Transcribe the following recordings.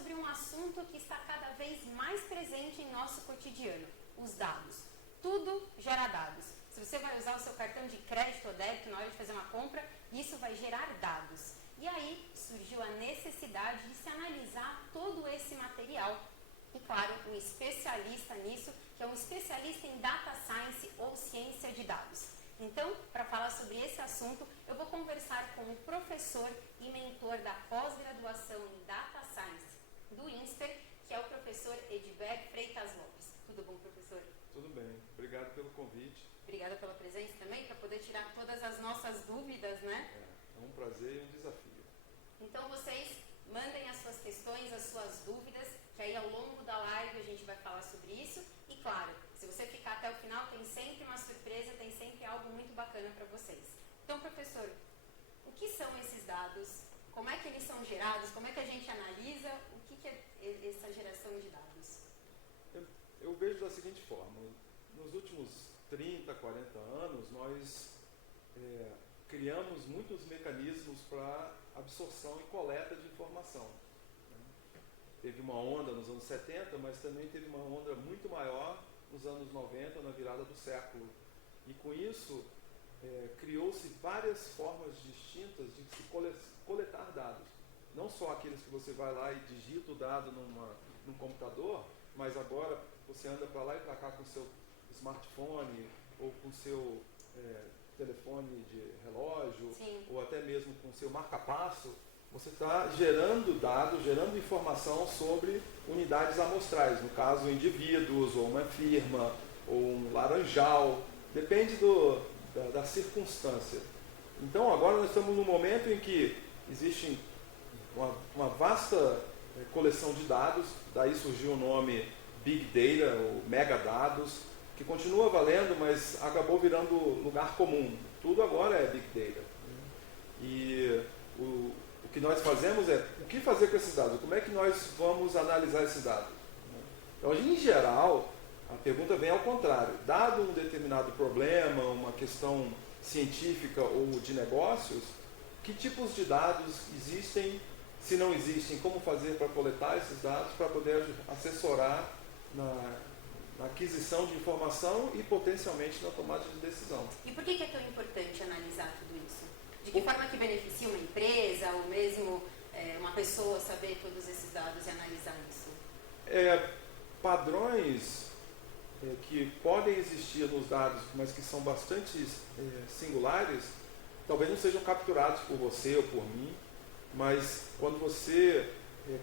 sobre um assunto que está cada vez mais presente em nosso cotidiano, os dados. Tudo gera dados. Se você vai usar o seu cartão de crédito ou débito na hora de fazer uma compra, isso vai gerar dados. E aí surgiu a necessidade de se analisar todo esse material. E claro, um especialista nisso, que é um especialista em Data Science ou ciência de dados. Então, para falar sobre esse assunto, eu vou conversar com o professor e mentor da pós-graduação em Data Science do INSPER, que é o professor Edber Freitas Lopes. Tudo bom, professor? Tudo bem. Obrigado pelo convite. Obrigada pela presença também, para poder tirar todas as nossas dúvidas, né? É um prazer e um desafio. Então, vocês mandem as suas questões, as suas dúvidas, que aí ao longo da live a gente vai falar sobre isso. E claro, se você ficar até o final, tem sempre uma surpresa, tem sempre algo muito bacana para vocês. Então, professor, o que são esses dados? Como é que eles são gerados? Como é que a gente analisa? O que é essa geração de dados? Eu vejo da seguinte forma. Nos últimos 30, 40 anos, nós criamos muitos mecanismos para absorção e coleta de informação. Teve uma onda nos anos 70, mas também teve uma onda muito maior nos anos 90, na virada do século. E com isso, criou-se várias formas distintas de se coletar dados. Não só aqueles que você vai lá e digita o dado num computador, mas agora você anda para lá e para cá com o seu smartphone ou com o seu telefone de relógio, Sim. ou até mesmo com o seu marca-passo. Você está gerando dados, gerando informação sobre unidades amostrais, no caso indivíduos, ou uma firma, ou um laranjal, depende da circunstância. Então agora nós estamos num momento em que existe uma vasta coleção de dados, daí surgiu o nome Big Data, ou Megadados, que continua valendo, mas acabou virando lugar comum. Tudo agora é Big Data. E o que nós fazemos é, o que fazer com esses dados? Como é que nós vamos analisar esses dados? Então, em geral, a pergunta vem ao contrário. Dado um determinado problema, uma questão científica ou de negócios, que tipos de dados existem? Se não existem, como fazer para coletar esses dados, para poder assessorar na aquisição de informação e potencialmente na tomada de decisão. E por que é tão importante analisar tudo isso? De que forma que beneficia uma empresa ou mesmo uma pessoa saber todos esses dados e analisar isso? Padrões que podem existir nos dados, mas que são bastante singulares, talvez não sejam capturados por você ou por mim, mas quando você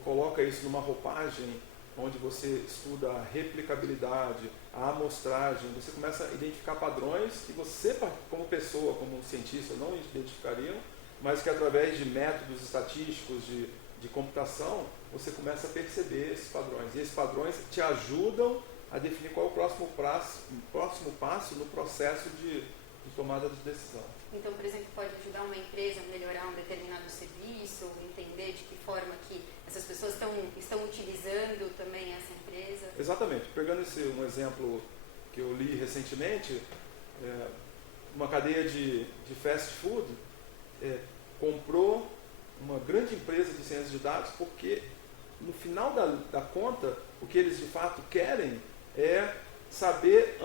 coloca isso numa roupagem onde você estuda a replicabilidade, a amostragem, você começa a identificar padrões que você, como pessoa, como cientista, não identificariam, mas que através de métodos estatísticos, de computação, você começa a perceber esses padrões. E esses padrões te ajudam a definir qual é o próximo passo no processo de tomada de decisão. Então, por exemplo, pode ajudar uma empresa a melhorar um determinado serviço, entender de que forma que essas pessoas estão utilizando também essa empresa? Exatamente. Pegando um exemplo que eu li recentemente, uma cadeia de fast food comprou uma grande empresa de ciência de dados porque, no final da conta, o que eles de fato querem é saber,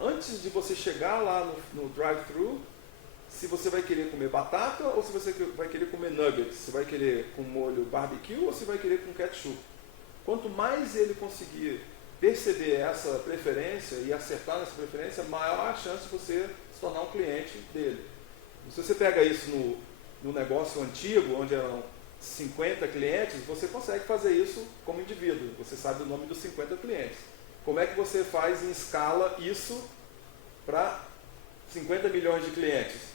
antes de você chegar lá no drive-thru, se você vai querer comer batata ou se você vai querer comer nuggets, se vai querer com molho barbecue ou se vai querer com ketchup. Quanto mais ele conseguir perceber essa preferência e acertar nessa preferência, maior a chance de você se tornar um cliente dele. Se você pega isso no negócio antigo, onde eram 50 clientes, você consegue fazer isso como indivíduo. Você sabe o nome dos 50 clientes. Como é que você faz em escala isso para 50 milhões de clientes?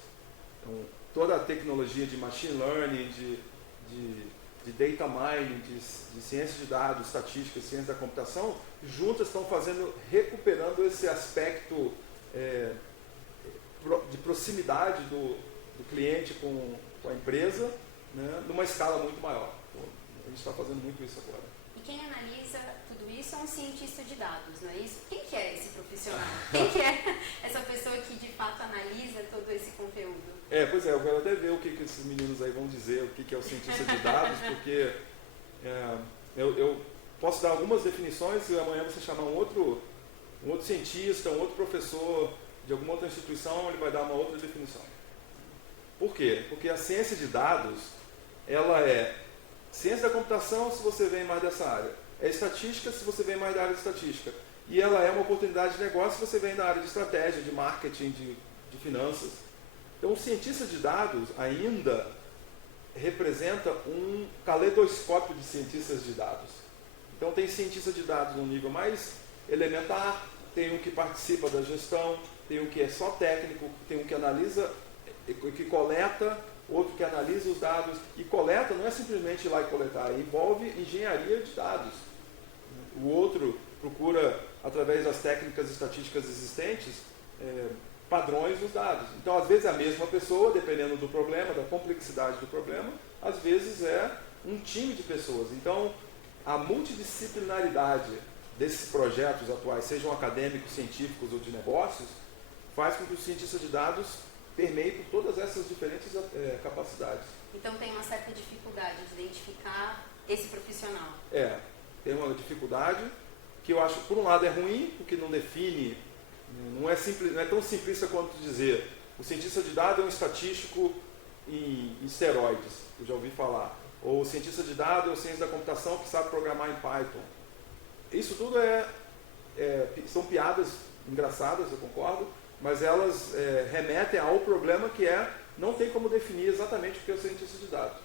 Então, toda a tecnologia de machine learning, de data mining, de ciência de dados, estatística, ciência da computação, juntas estão recuperando esse aspecto de proximidade do cliente com a empresa, né, numa escala muito maior. Então, a gente está fazendo muito isso agora. E quem analisa tudo isso é um cientista de dados, não é isso? Quem que é esse profissional? Quem que é essa pessoa que de fato analisa todo esse conteúdo? Pois é, eu quero até ver o que esses meninos aí vão dizer, o que é o cientista de dados, porque Eu posso dar algumas definições e amanhã você chamar um outro cientista, um outro professor de alguma outra instituição, ele vai dar uma outra definição. Por quê? Porque a ciência de dados, ela é ciência da computação se você vem mais dessa área, é estatística se você vem mais da área de estatística, e ela é uma oportunidade de negócio se você vem da área de estratégia, de marketing, de finanças. Então, o cientista de dados ainda representa um caleidoscópio de cientistas de dados. Então, tem cientista de dados no nível mais elementar, tem um que participa da gestão, tem um que é só técnico, tem um que analisa, que coleta, outro que analisa os dados. E coleta não é simplesmente ir lá e coletar, envolve engenharia de dados. O outro procura, através das técnicas estatísticas existentes, padrões dos dados. Então, às vezes é a mesma pessoa, dependendo do problema, da complexidade do problema, às vezes é um time de pessoas. Então, a multidisciplinaridade desses projetos atuais, sejam acadêmicos, científicos ou de negócios, faz com que o cientista de dados permeie por todas essas diferentes capacidades. Então tem uma certa dificuldade de identificar esse profissional. Tem uma dificuldade que eu acho, por um lado, é ruim, porque não define, não é tão simplista quanto dizer o cientista de dados é um estatístico em esteroides, eu já ouvi falar. Ou o cientista de dados é o cientista da computação que sabe programar em Python. Isso tudo são piadas engraçadas, eu concordo, mas elas remetem ao problema que não tem como definir exatamente o que é o cientista de dados.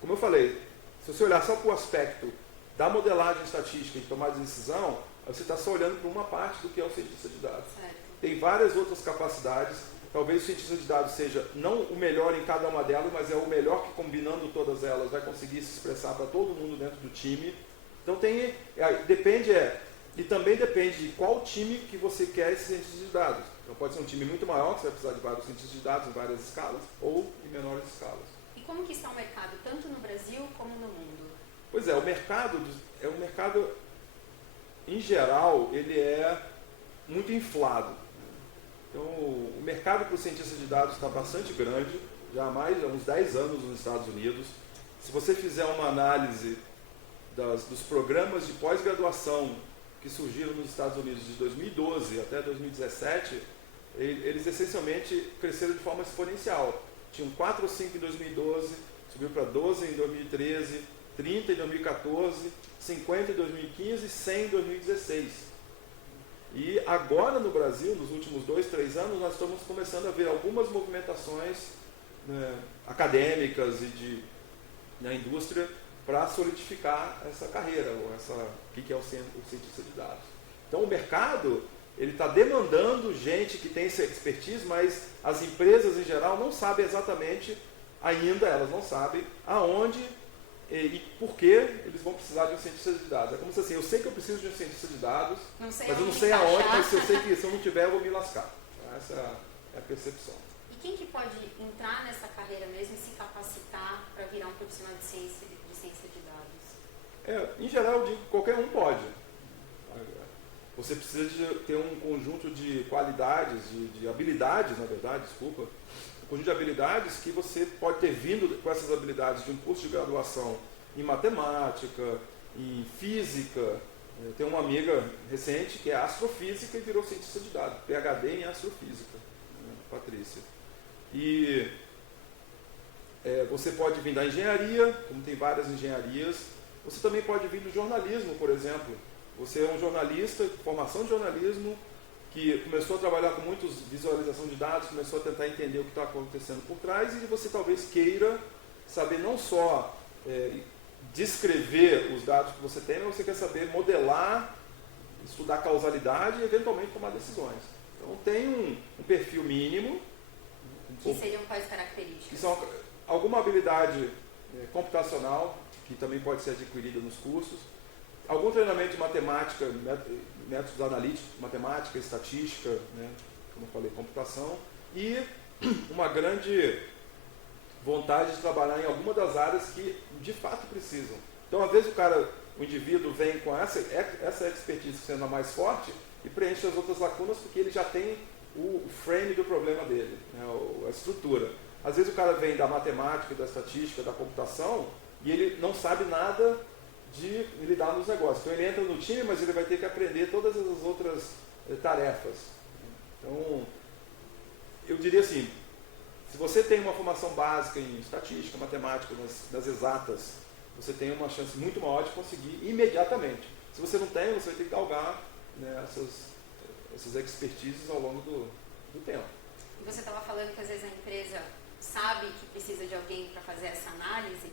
Como eu falei, se você olhar só para o aspecto da modelagem estatística e de tomada de decisão, você está só olhando para uma parte do que é o cientista de dados. Certo. Tem várias outras capacidades. Talvez o cientista de dados seja não o melhor em cada uma delas, mas é o melhor que, combinando todas elas, vai conseguir se expressar para todo mundo dentro do time. Então e também depende de qual time que você quer esse cientista de dados. Então pode ser um time muito maior, que você vai precisar de vários cientistas de dados em várias escalas, ou em menores escalas. E como que está o mercado, tanto no Brasil como no mundo? Pois é, o mercado, em geral, ele é muito inflado. Então, o mercado para o cientista de dados está bastante grande, já há uns 10 anos nos Estados Unidos. Se você fizer uma análise dos programas de pós-graduação que surgiram nos Estados Unidos de 2012 até 2017, eles essencialmente cresceram de forma exponencial. Tinham 4 ou 5 em 2012, subiu para 12 em 2013, 30 em 2014, 50 em 2015 e 100 em 2016. E agora no Brasil, nos últimos 2, 3 anos, nós estamos começando a ver algumas movimentações acadêmicas e na indústria para solidificar essa carreira, ou o que é o cientista de dados. Então o mercado está demandando gente que tem essa expertise, mas as empresas em geral não sabem exatamente ainda, elas não sabem aonde e por que eles vão precisar de um cientista de dados. É como se assim, eu sei que eu preciso de um cientista de dados, mas eu não sei aonde, mas eu sei que se eu não tiver eu vou me lascar. Essa é a percepção. E quem que pode entrar nessa carreira mesmo e se capacitar para virar um profissional de ciência de dados? Em geral, eu digo que qualquer um pode. Você precisa de ter um conjunto de qualidades, de habilidades, na verdade, um conjunto de habilidades que você pode ter vindo com essas habilidades de um curso de graduação em matemática, em física. Eu tenho uma amiga recente que é astrofísica e virou cientista de dados, PhD em astrofísica, Patrícia. E você pode vir da engenharia, como tem várias engenharias. Você também pode vir do jornalismo, por exemplo. Você é um jornalista, formação de jornalismo, que começou a trabalhar com muita visualização de dados, começou a tentar entender o que está acontecendo por trás, e você talvez queira saber não só descrever os dados que você tem, mas você quer saber modelar, estudar causalidade e eventualmente tomar decisões. Então tem um perfil mínimo. Que seriam quais características? Que são alguma habilidade computacional, que também pode ser adquirida nos cursos, algum treinamento de matemática, métodos analíticos, matemática, estatística, como eu falei, computação, e uma grande vontade de trabalhar em alguma das áreas que de fato precisam. Então, às vezes, o indivíduo vem com essa expertise sendo a mais forte e preenche as outras lacunas porque ele já tem o frame do problema dele, a estrutura. Às vezes o cara vem da matemática, da estatística, da computação, e ele não sabe nada de lidar nos negócios. Então ele entra no time, mas ele vai ter que aprender todas as outras tarefas. Então, eu diria assim, se você tem uma formação básica em estatística, matemática, nas exatas, você tem uma chance muito maior de conseguir imediatamente. Se você não tem, você vai ter que galgar, né, essas expertises ao longo do tempo. E você estava falando que às vezes a empresa sabe que precisa de alguém para fazer essa análise,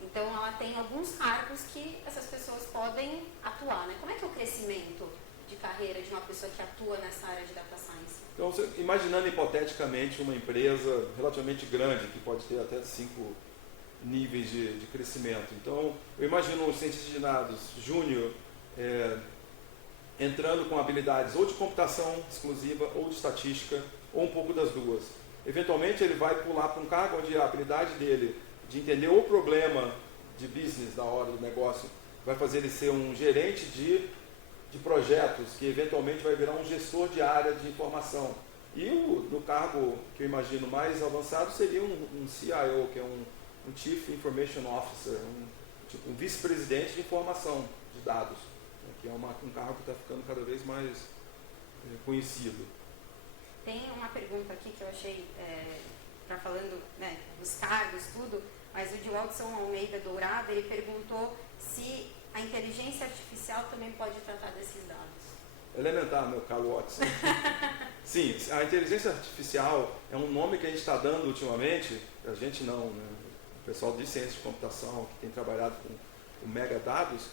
então ela tem alguns cargos que essas pessoas podem atuar, né? Como é que é o crescimento de carreira de uma pessoa que atua nessa área de data science? Então, imaginando hipoteticamente uma empresa relativamente grande, que pode ter até 5 níveis de crescimento. Então, eu imagino um cientista de dados júnior entrando com habilidades ou de computação exclusiva, ou de estatística, ou um pouco das duas. Eventualmente, ele vai pular para um cargo onde a habilidade dele de entender o problema de business da hora do negócio vai fazer ele ser um gerente de projetos, que eventualmente vai virar um gestor de área de informação. E no cargo que eu imagino mais avançado seria um CIO, que é um Chief Information Officer, um vice-presidente de informação de dados, né, que é um cargo que está ficando cada vez mais conhecido. Tem uma pergunta aqui que eu achei, falando, né, dos cargos, tudo, mas o de Waldson Almeida Dourado, ele perguntou se a inteligência artificial também pode tratar desses dados. Elementar, meu caro Watson. Sim, a inteligência artificial é um nome que a gente está dando ultimamente, a gente não, né? O pessoal de ciência de computação, que tem trabalhado com megadados,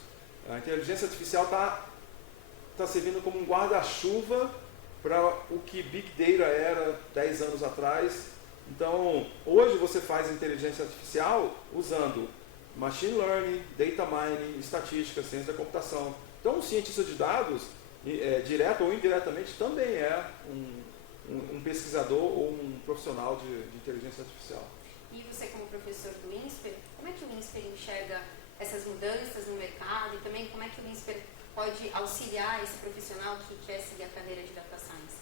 a inteligência artificial está servindo como um guarda-chuva para o que Big Data era 10 anos atrás. Então, hoje você faz inteligência artificial usando Machine Learning, Data Mining, estatística, ciência da computação. Então, um cientista de dados, direto ou indiretamente, também é um pesquisador ou um profissional de inteligência artificial. E você, como professor do INSPER, como é que o INSPER enxerga essas mudanças no mercado e também como é que o INSPER pode auxiliar esse profissional que quer seguir a carreira de Data Science?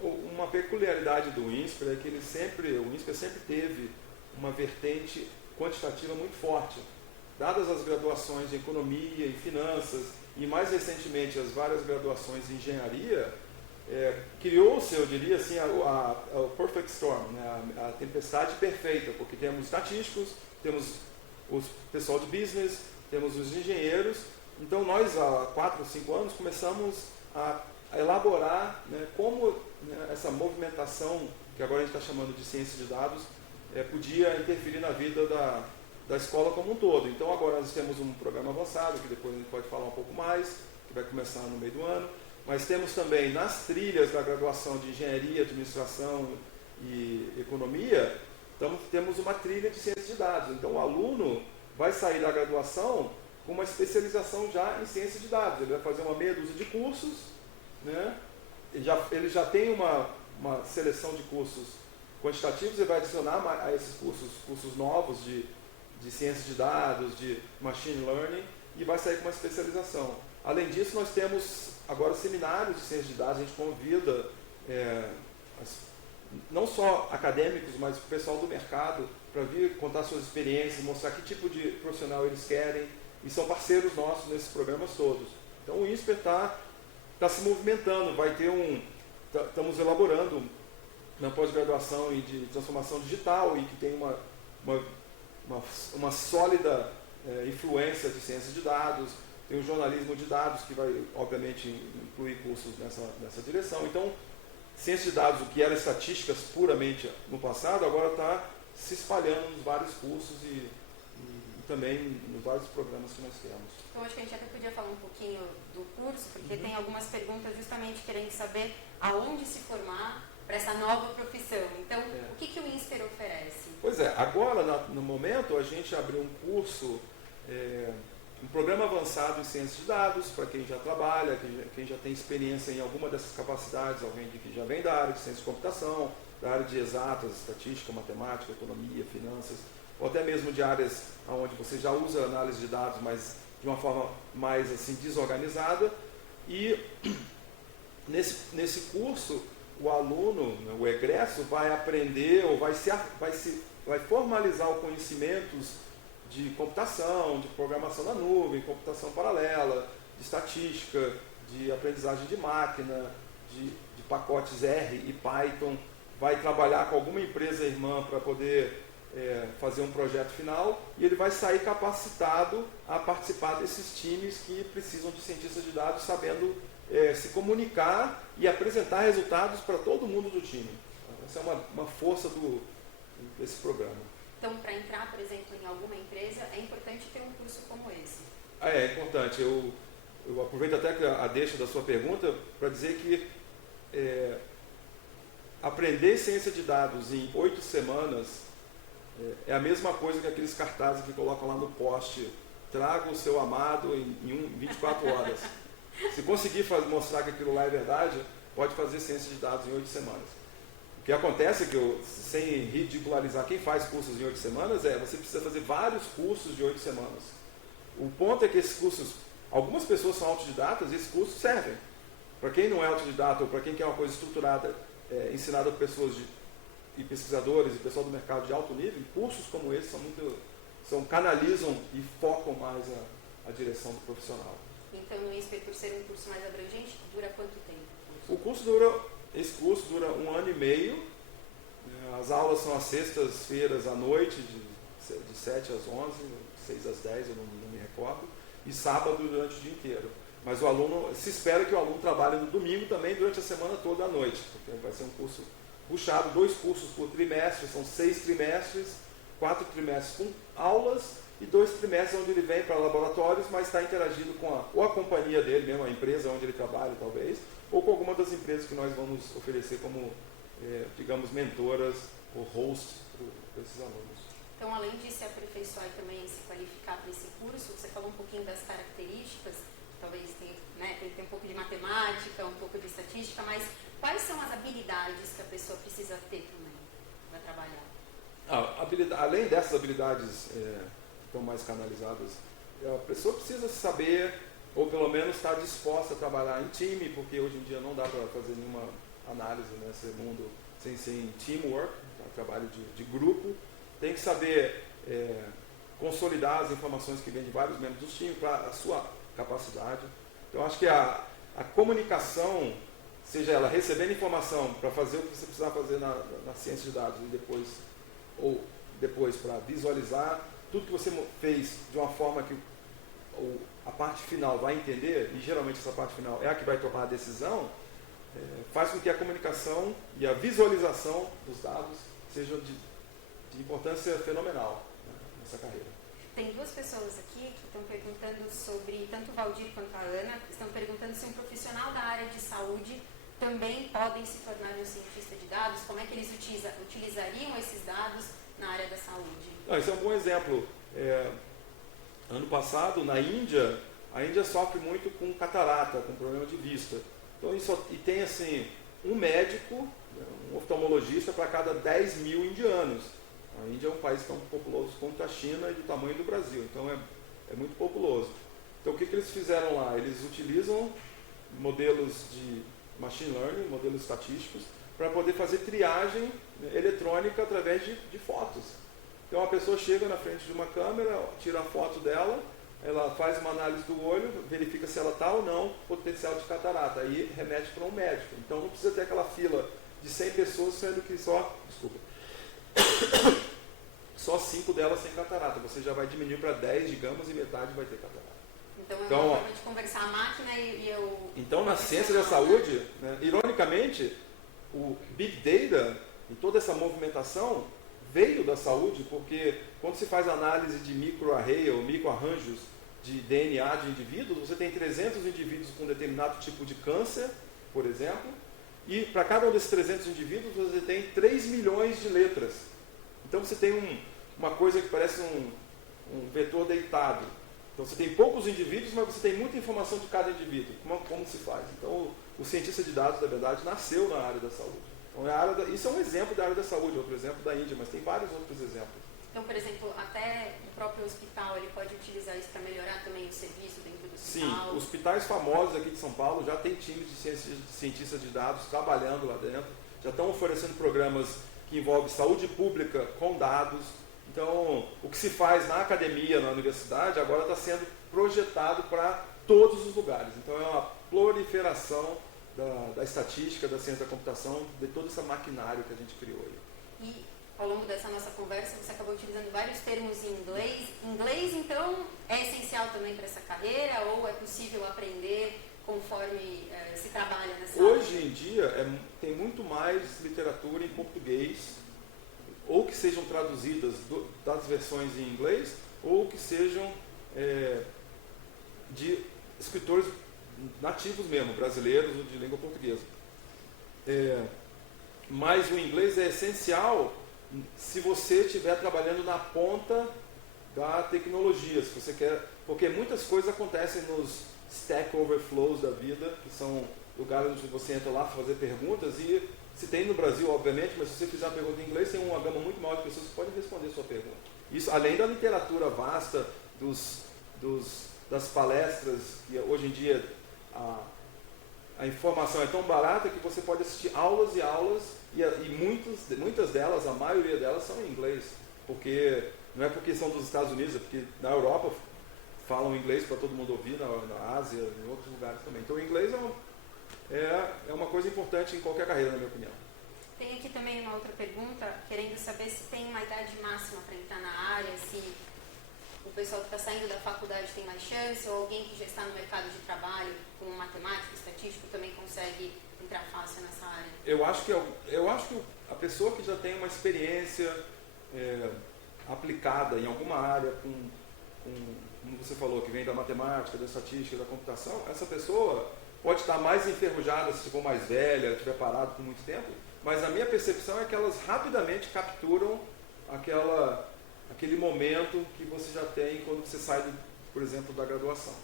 Uma peculiaridade do INSPER é que o INSPER sempre teve uma vertente quantitativa muito forte. Dadas as graduações de economia e finanças e mais recentemente as várias graduações em engenharia, criou-se, eu diria assim, a perfect storm, né? A tempestade perfeita, porque temos estatísticos, temos o pessoal de business, temos os engenheiros. Então nós, há 4 ou 5 anos, começamos a elaborar, né, como, né, essa movimentação, que agora a gente está chamando de ciência de dados, podia interferir na vida da escola como um todo. Então agora nós temos um programa avançado, que depois a gente pode falar um pouco mais, que vai começar no meio do ano, mas temos também nas trilhas da graduação de engenharia, administração e economia, temos uma trilha de ciência de dados. Então o aluno vai sair da graduação com uma especialização já em ciência de dados. Ele vai fazer uma meia dúzia de cursos, né? Ele já tem uma seleção de cursos quantitativos, ele vai adicionar a esses cursos novos de ciência de dados, de machine learning, e vai sair com uma especialização. Além disso, nós temos agora seminários de ciência de dados, a gente convida não só acadêmicos, mas o pessoal do mercado para vir contar suas experiências, mostrar que tipo de profissional eles querem, e são parceiros nossos nesses programas todos. Então o INSPER está se movimentando, estamos elaborando uma pós-graduação de transformação digital e que tem uma sólida influência de ciência de dados, tem o jornalismo de dados que vai, obviamente, incluir cursos nessa direção. Então, ciência de dados, o que era estatísticas puramente no passado, agora está se espalhando nos vários cursos e também nos vários programas que nós temos. Então, acho que a gente até podia falar um pouquinho do curso, porque tem algumas perguntas justamente querendo saber aonde se formar para essa nova profissão. Então, o que o INSPER oferece? Pois é, agora, no momento, a gente abriu um curso, um programa avançado em ciência de dados, para quem já trabalha, quem já tem experiência em alguma dessas capacidades, alguém que já vem da área de ciência de computação, da área de exatas, estatística, matemática, economia, finanças, ou até mesmo de áreas onde você já usa análise de dados, mas de uma forma mais assim, desorganizada. E nesse curso, o aluno, o egresso, vai aprender ou vai formalizar os conhecimentos de computação, de programação na nuvem, computação paralela, de estatística, de aprendizagem de máquina, de pacotes R e Python, vai trabalhar com alguma empresa irmã para poder fazer um projeto final, e ele vai sair capacitado a participar desses times que precisam de cientistas de dados, sabendo se comunicar e apresentar resultados para todo mundo do time. Essa é uma força desse programa. Então, para entrar, por exemplo, em alguma empresa, é importante ter um curso como esse? É importante. Eu aproveito até a deixa da sua pergunta para dizer que aprender ciência de dados em 8 semanas é a mesma coisa que aqueles cartazes que colocam lá no poste: traga o seu amado em 24 horas. Se conseguir mostrar que aquilo lá é verdade, pode fazer ciência de dados em 8 semanas. O que acontece é que, sem ridicularizar quem faz cursos em 8 semanas, você precisa fazer vários cursos de 8 semanas. O ponto é que esses cursos, algumas pessoas são autodidatas e esses cursos servem. Para quem não é autodidata ou para quem quer uma coisa estruturada, ensinada por pessoas e pesquisadores e pessoal do mercado de alto nível, cursos como esse canalizam e focam mais a direção do profissional. Então, no INSPER, por ser um curso mais abrangente, dura quanto tempo? Esse curso dura 1 ano e meio. As aulas são às sextas-feiras à noite, de 7 às 11, 6 às 10, eu não me recordo, e sábado durante o dia inteiro. Mas se espera que o aluno trabalhe no domingo também durante a semana toda à noite, porque vai ser um curso puxado, 2 cursos por trimestre, são 6 trimestres, 4 trimestres com aulas e 2 trimestres onde ele vem para laboratórios, mas está interagindo com a companhia dele mesmo, a empresa onde ele trabalha talvez, ou com alguma das empresas que nós vamos oferecer como, digamos, mentoras ou hosts para esses alunos. Então, além de se aperfeiçoar e também se qualificar para esse curso, você falou um pouquinho das características, talvez tem que ter um pouco de matemática, um pouco de estatística, mas quais são as habilidades que a pessoa precisa ter também para trabalhar? Além dessas habilidades que estão mais canalizadas, a pessoa precisa saber, ou pelo menos estar disposta a trabalhar em time, porque hoje em dia não dá para fazer nenhuma análise nesse mundo sem teamwork, trabalho de grupo. Tem que saber consolidar as informações que vêm de vários membros do time para a sua capacidade. Então, acho que a comunicação, seja ela recebendo informação para fazer o que você precisar fazer na ciência de dados e depois para visualizar tudo que você fez de uma forma que a parte final vai entender, e geralmente essa parte final é a que vai tomar a decisão, faz com que a comunicação e a visualização dos dados sejam de importância fenomenal nessa carreira. Tem 2 pessoas aqui que estão perguntando sobre, tanto o Valdir quanto a Ana, estão perguntando se um profissional da área de saúde também podem se tornar um cientista de dados, como é que eles utilizariam esses dados na área da saúde? Esse é um bom exemplo. Ano passado, na Índia, a Índia sofre muito com catarata, com problema de vista. Então, e tem assim, um médico, um oftalmologista para cada 10 mil indianos. A Índia é um país tão populoso quanto a China e do tamanho do Brasil, então é muito populoso. Então, o que eles fizeram lá? Eles utilizam modelos de machine learning, modelos estatísticos, para poder fazer triagem eletrônica através de fotos. Então, a pessoa chega na frente de uma câmera, tira a foto dela, ela faz uma análise do olho, verifica se ela está ou não potencial de catarata, aí remete para um médico. Então, não precisa ter aquela fila de 100 pessoas, sendo que só 5 delas sem catarata. Você já vai diminuir para 10, digamos, e metade vai ter catarata. Então, é uma forma de conversar a máquina e eu... Então, na ciência da saúde, ironicamente, o Big Data e toda essa movimentação veio da saúde, porque quando se faz análise de microarray ou microarranjos de DNA de indivíduos, você tem 300 indivíduos com determinado tipo de câncer, por exemplo, e para cada um desses 300 indivíduos você tem 3 milhões de letras. Então você tem uma coisa que parece um vetor deitado. Então você tem poucos indivíduos, mas você tem muita informação de cada indivíduo. Como se faz? Então o cientista de dados, na verdade, nasceu na área da saúde. Então, isso é um exemplo da área da saúde, outro exemplo da Índia, mas tem vários outros exemplos. Então, por exemplo, até o próprio hospital, ele pode utilizar isso para melhorar também o serviço dentro do hospital? Sim, hospitais famosos aqui de São Paulo já têm times de cientistas de dados trabalhando lá dentro, já estão oferecendo programas que envolvem saúde pública com dados. Então, o que se faz na academia, na universidade, agora está sendo projetado para todos os lugares. Então, é uma proliferação da estatística, da ciência da computação, de todo esse maquinário que a gente criou aí. E ao longo dessa nossa conversa, você acabou utilizando vários termos em inglês. Inglês, então, é essencial também para essa carreira ou é possível aprender conforme se trabalha nessa área? Hoje em dia, tem muito mais literatura em português, ou que sejam traduzidas das versões em inglês, ou que sejam de escritores nativos mesmo, brasileiros ou de língua portuguesa. Mas o inglês é essencial se você estiver trabalhando na ponta da tecnologia, se você quer, porque muitas coisas acontecem nos Stack Overflows da vida, que são lugares onde você entra lá para fazer perguntas, e se tem no Brasil, obviamente, mas se você fizer uma pergunta em inglês, tem uma gama muito maior de pessoas que podem responder a sua pergunta. Isso, além da literatura vasta, das palestras, que hoje em dia a informação é tão barata que você pode assistir aulas e aulas, e muitas delas, a maioria delas, são em inglês. Porque não é porque são dos Estados Unidos, é porque na Europa falam inglês para todo mundo ouvir, na Ásia, em outros lugares também. Então o inglês é uma coisa importante em qualquer carreira, na minha opinião. Tem aqui também uma outra pergunta, querendo saber se tem uma idade máxima para entrar na área, se o pessoal que está saindo da faculdade tem mais chance, ou alguém que já está no mercado de trabalho, como matemático, estatístico, também consegue entrar fácil nessa área. Eu acho que a pessoa que já tem uma experiência aplicada em alguma área, como você falou, que vem da matemática, da estatística, da computação, essa pessoa pode estar mais enferrujada se for mais velha, estiver parado por muito tempo, mas a minha percepção é que elas rapidamente capturam aquele momento que você já tem quando você sai, por exemplo, da graduação.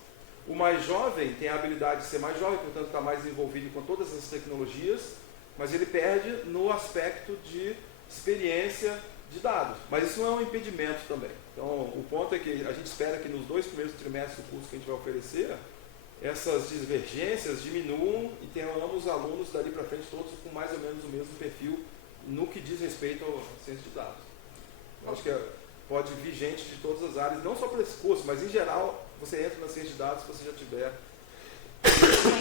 O mais jovem tem a habilidade de ser mais jovem, portanto está mais envolvido com todas essas tecnologias, mas ele perde no aspecto de experiência de dados. Mas isso não é um impedimento também. Então, o ponto é que a gente espera que nos 2 primeiros trimestres do curso que a gente vai oferecer, essas divergências diminuam e tenhamos alunos dali para frente todos com mais ou menos o mesmo perfil no que diz respeito à ciência de dados. Eu acho que pode vir gente de todas as áreas, não só para esse curso, mas em geral, você entra na ciência de dados se você já tiver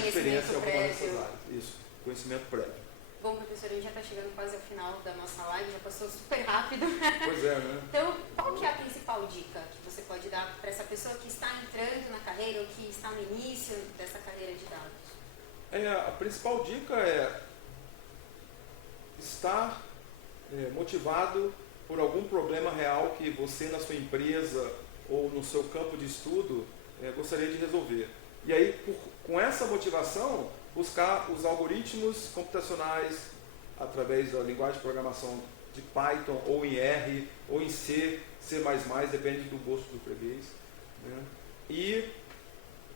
experiência em alguma dessas áreas. Isso, conhecimento prévio. Bom, professor, a gente já está chegando quase ao final da nossa live, já passou super rápido. Pois é, né? Então, qual que é a principal dica que você pode dar para essa pessoa que está entrando na carreira ou que está no início dessa carreira de dados? A principal dica é estar motivado por algum problema real que você na sua empresa ou no seu campo de estudo gostaria de resolver. E aí, com essa motivação, buscar os algoritmos computacionais através da linguagem de programação de Python, ou em R, ou em C, C++, depende do gosto do freguês. Né? E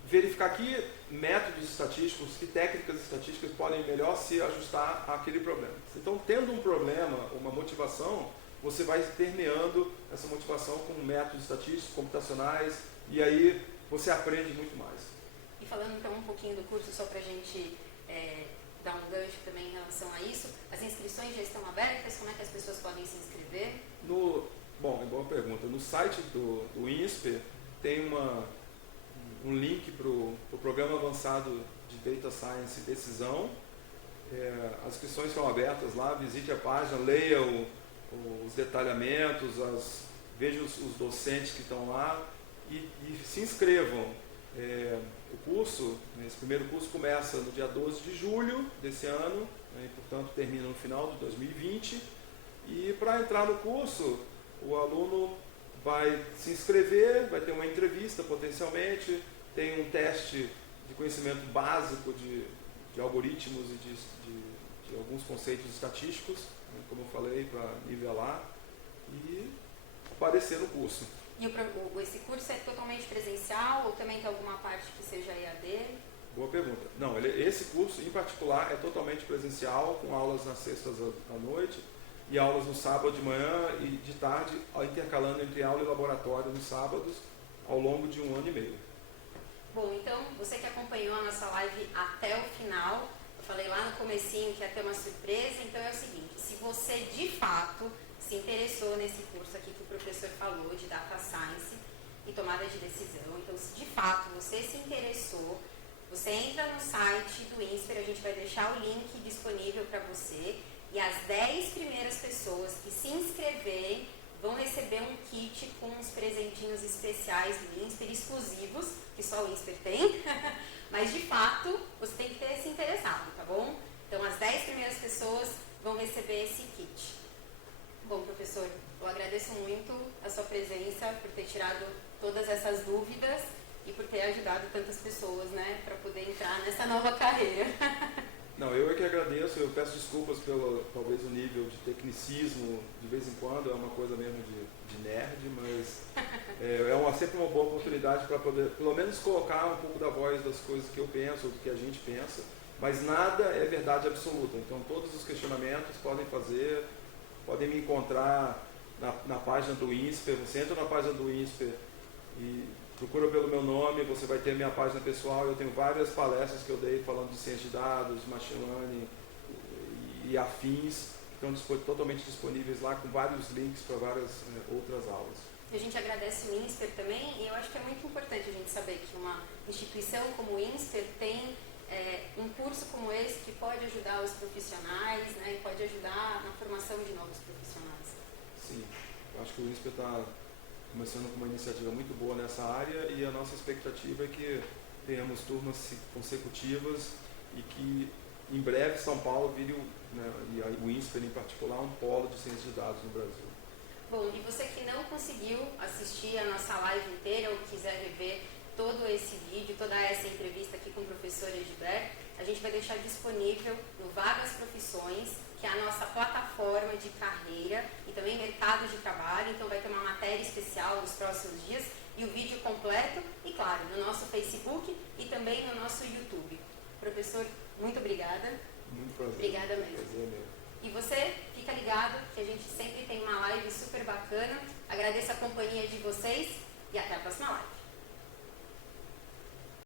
verificar que métodos estatísticos, que técnicas estatísticas podem melhor se ajustar àquele problema. Então, tendo um problema, uma motivação, você vai permeando essa motivação com métodos estatísticos, computacionais, e aí você aprende muito mais. E falando então um pouquinho do curso, só para a gente dar um gancho também em relação a isso, as inscrições já estão abertas? Como é que as pessoas podem se inscrever? Bom, é boa pergunta. No site do INSPER tem um link para o programa avançado de Data Science e Decisão. As inscrições estão abertas lá, visite a página, leia os detalhamentos, veja os docentes que estão lá e se inscrevam. O curso, esse primeiro curso começa no dia 12 de julho desse ano, né, e portanto termina no final de 2020. E para entrar no curso, o aluno vai se inscrever, vai ter uma entrevista potencialmente, tem um teste de conhecimento básico de algoritmos e de alguns conceitos estatísticos, né, como eu falei, para nivelar e aparecer no curso. E esse curso é totalmente presencial ou também tem alguma parte que seja EAD? Boa pergunta. Não, esse curso em particular é totalmente presencial, com aulas nas sextas à noite e aulas no sábado de manhã e de tarde, intercalando entre aula e laboratório nos sábados, ao longo de 1 ano e meio. Bom, então, você que acompanhou a nossa live até o final, eu falei lá no comecinho que ia ter uma surpresa, então é o seguinte, se você de fato se interessou nesse curso aqui que o professor falou, de Data Science e tomada de decisão. Então, se de fato você se interessou, você entra no site do INSPER, a gente vai deixar o link disponível para você, e as 10 primeiras pessoas que se inscreverem vão receber um kit com uns presentinhos especiais do INSPER, exclusivos, que só o INSPER tem, mas de fato você tem que ter se interessado, tá bom? Então as 10 primeiras pessoas vão receber esse kit. Bom, professor, eu agradeço muito a sua presença, por ter tirado todas essas dúvidas e por ter ajudado tantas pessoas, né, para poder entrar nessa nova carreira. Não, eu é que agradeço, eu peço desculpas pelo, talvez, o nível de tecnicismo, de vez em quando, é uma coisa mesmo de nerd, mas sempre uma boa oportunidade para poder, pelo menos, colocar um pouco da voz das coisas que eu penso, ou do que a gente pensa, mas nada é verdade absoluta, então todos os questionamentos podem me encontrar na página do INSPER, você entra na página do INSPER e procura pelo meu nome, você vai ter minha página pessoal, eu tenho várias palestras que eu dei falando de ciência de dados, machine learning e afins, que estão totalmente disponíveis lá com vários links para várias outras aulas. A gente agradece o INSPER também, e eu acho que é muito importante a gente saber que uma instituição como o INSPER tem um curso como esse que pode ajudar os profissionais, né, e pode ajudar na formação de novos profissionais. Sim, eu acho que o INSPER está começando com uma iniciativa muito boa nessa área, e a nossa expectativa é que tenhamos turmas consecutivas e que em breve São Paulo vire, e o INSPER em particular, um polo de ciência de dados no Brasil. Bom, e você que não conseguiu assistir a nossa live inteira ou quiser rever todo esse vídeo, toda essa entrevista aqui com o professor Edilberto, a gente vai deixar disponível no Vagas Profissões, que é a nossa plataforma de carreira e também mercado de trabalho. Então vai ter uma matéria especial nos próximos dias e o vídeo completo, e claro, no nosso Facebook e também no nosso YouTube. Professor, muito obrigada. Muito prazer. Obrigada mesmo. Prazer mesmo. E você, fica ligado que a gente sempre tem uma live super bacana. Agradeço a companhia de vocês e até a próxima live.